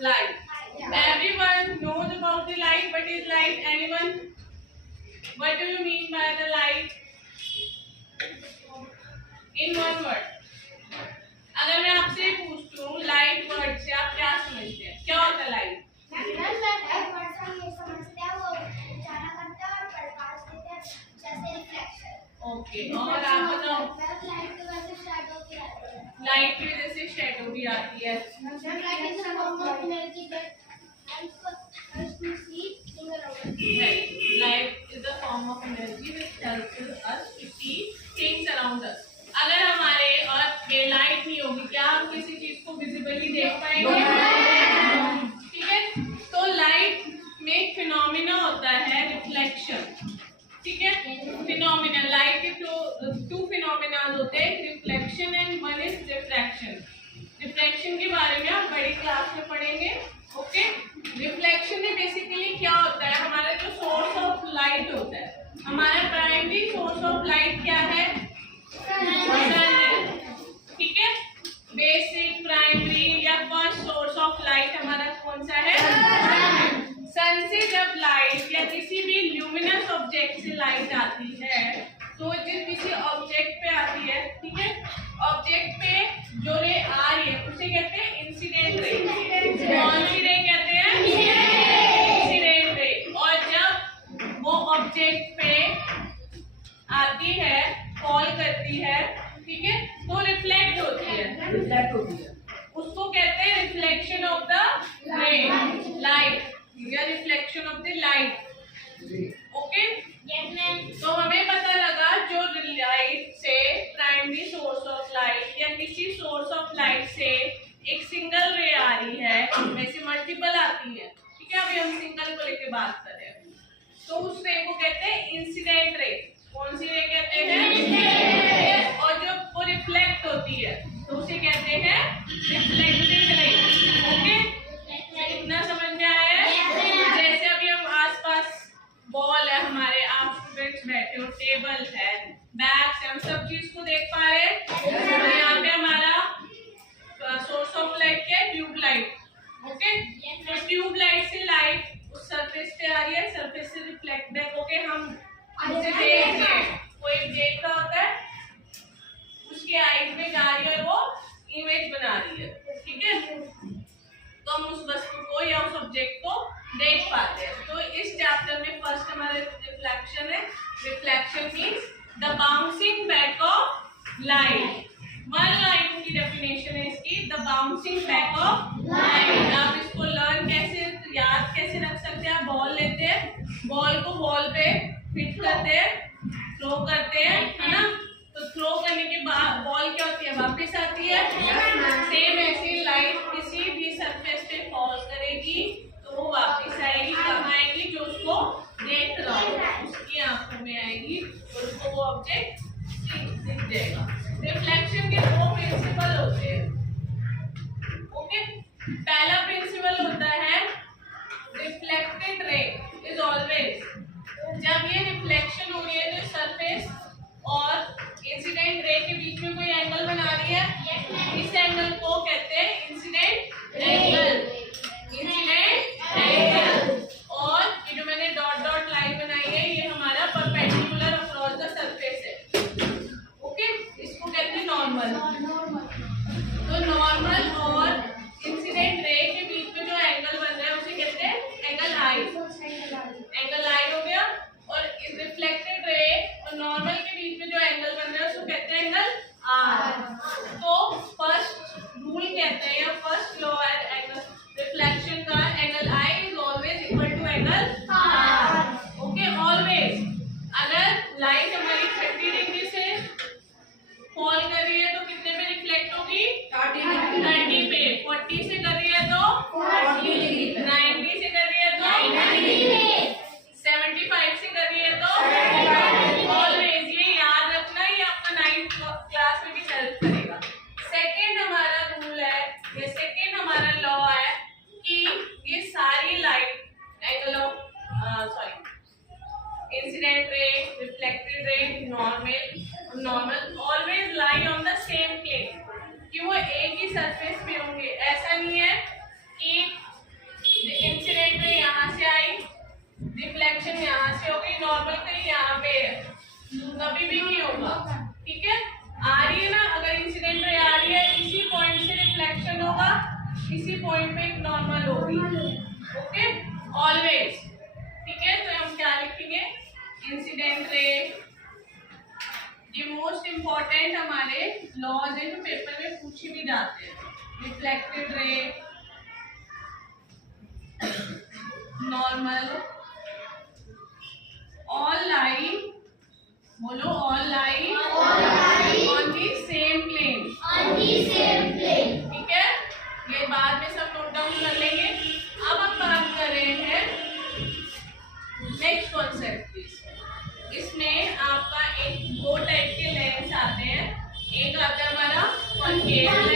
Light. Everyone knows about the light. What is light? Anyone? What do you mean by the light? In one word. अगर मैं आपसे पूछूं light word से आप क्या समझते हैं? क्या होता है लाइट? ओके, और आप बताओ? लाइट की वजह से शैडो भी आती है। Light is the form of energy which helps us to see things around us. अगर हमारे अर्थ में लाइट नहीं होगी क्या हम किसी चीज को विजिबली देख पाएंगे? ठीक है, तो लाइट में फिनोमिना होता है रिफ्लेक्शन। ठीक है, फिनोमिना लाइट के टू फिनोमिना होते हैं, reflection and one is refraction. Reflection के बारे में आप बड़ी क्लास में पढ़ेंगे। ओके, रिफ्लेक्शन में बेसिकली क्या होता है, हमारा जो सोर्स ऑफ लाइट होता है, हमारा प्राइमरी सोर्स ऑफ लाइट क्या है? ठीक है, बेसिक प्राइमरी या फर्स्ट सोर्स ऑफ लाइट हमारा कौन सा है? सन से जब लाइट या किसी भी ल्यूमिनस ऑब्जेक्ट से लाइट आती है तो जब किसी ऑब्जेक्ट पे आती है, ठीक है, ऑब्जेक्ट पे जो रे आ रही है उसे कहते हैं इंसिडेंट रे। कौन सी रे कहते हैं? Incident ray. और जब वो ऑब्जेक्ट पे आती है, फॉल करती है, ठीक है, तो रिफ्लेक्ट होती है, उसको कहते हैं reflection of the ray, light या reflection of the light. Okay, तो हमें पता लगा जो लाइट से प्राइमरी सोर्स ऑफ लाइट या किसी सोर्स ऑफ लाइट से एक सिंगल रे आ रही है, वैसे मल्टीपल आती है। ठीक है, अभी हम सिंगल को लेके बात कर रहे हैं, तो उस रे को कहते हैं इंसिडेंट रे। कौन सी रे कहते हैं? और जब वो रिफ्लेक्ट होती है तो उसे कहते हैं रिफ्लेक्टेड रे। ओके, इतना समझ में आया है? जैसे अभी हम आसपास बॉल है हमारे, आप स्टूडेंट्स बैठे हो, टेबल है, बैग्स है, हम सब चीज को देख पा रहे हैं। तो यहाँ पे हमारा सोर्स ऑफ लाइट क्या है? Tube light. ओके, तो ट्यूब लाइट से लाइट उस सरफेस पे आ रही है, सरफेस से रिफ्लेक्ट बैक होके हम उसे देख रहे हैं। कोई देख रहा होता है, उसके आईज में जा रही है, वो इमेज बना रही है। ठीक है, तो हम उस वस्तु को या उस ऑब्जेक्ट को देख पाते हैं। तो इस चैप्टर में फर्स्ट हमारा रिफ्लेक्शन है। Reflection means the bouncing back of light. One line की डेफिनेशन है इसकी, the bouncing back of light. आप इसको लर्न कैसे, याद कैसे रख सकते हैं? आप बॉल लेते हैं, बॉल को बॉल पे फिट करते हैं, थ्रो करते हैं, है ना? तो थ्रो करने के बाद बॉल क्या होती है? वापस आती है। सेम ऐसी लाइट किसी भी सरफेस पे फॉल करेगी तो वो वापस आएगी। कहाँ आएगी? जो उसको देख रहा हो उसकी आंखों में आएगी और उसको वो ऑब्जेक्ट दिख जाएगा। रिफ्लेक्शन के दो प्रिंसिपल होते हैं। ओके, पहला प्रिंसिपल होता है रिफ्लेक्टेड रे इज ऑलवेज, जब ये रिफ्लेक्शन हो रही है तो सरफेस और इंसिडेंट रे के बीच में कोई एंगल बना रही है, इस एंगल को कहते हैं इंसिडेंट एंगल। Incident angle. और ये जो मैंने डॉट डॉट लाइन बनाई है ये हमारा परपेंडिकुलर अक्रॉस द सरफेस है। ओके, इसको कहते हैं नॉर्मल। तो नॉर्मल और इंसिडेंट रे के बीच में जो एंगल बन रहा है उसे कहते हैं एंगल आई। एंगल आई हो गया। और रिफ्लेक्टेड रे और नॉर्मल के बीच में जो एंगल बन रहा है उसको कहते हैं एंगल आर। तो फर्स्ट रूल कहते हैं या फर्स्ट लॉ है एंगल रिफ्लेक्शन का, angle I is always equal to angle R. Okay, always. अगर लाइट हमारी 30 डिग्री से फॉल कर रही है तो कितने पे रिफ्लेक्ट होगी? 30 पे। 40 से कर रही है तो 40, 90 से कर रही है तो 90, 75 से कर रही है तो ऑलवेज। ये याद रखना, ये आपका 9th क्लास में भी हेल्प करेगा। सेकेंड हमारा रूल है, ये सेकेंड हमारा लॉ है कि ये सारी light angle of incident ray, reflected ray, normal always lie on the same plane, कि वो एक ही सरफेस पे होंगे। ऐसा नहीं है कि होगा, ठीक है। आ रही है ना, अगर इंसिडेंट रे आ रही है, इसी पॉइंट से रिफ्लेक्शन होगा, इसी पॉइंट पे एक नॉर्मल होगी, ओके, ऑलवेज, ठीक है। तो हम क्या लिखेंगे, इंसिडेंट रे। ये मोस्ट इंपॉर्टेंट हमारे लॉज है जो पेपर में पूछे भी जाते हैं। Reflected ray, normal, all lie, बोलो all lie on the same plane, ठीक है। ये बाद में सब नोट डाउन कर लेंगे। अब हम बात कर रहे हैं नेक्स्ट कॉन्सेप्ट की। इसमें आपका एक दो टाइप के लेंस आते हैं, एक आता है हमारा कॉन्केव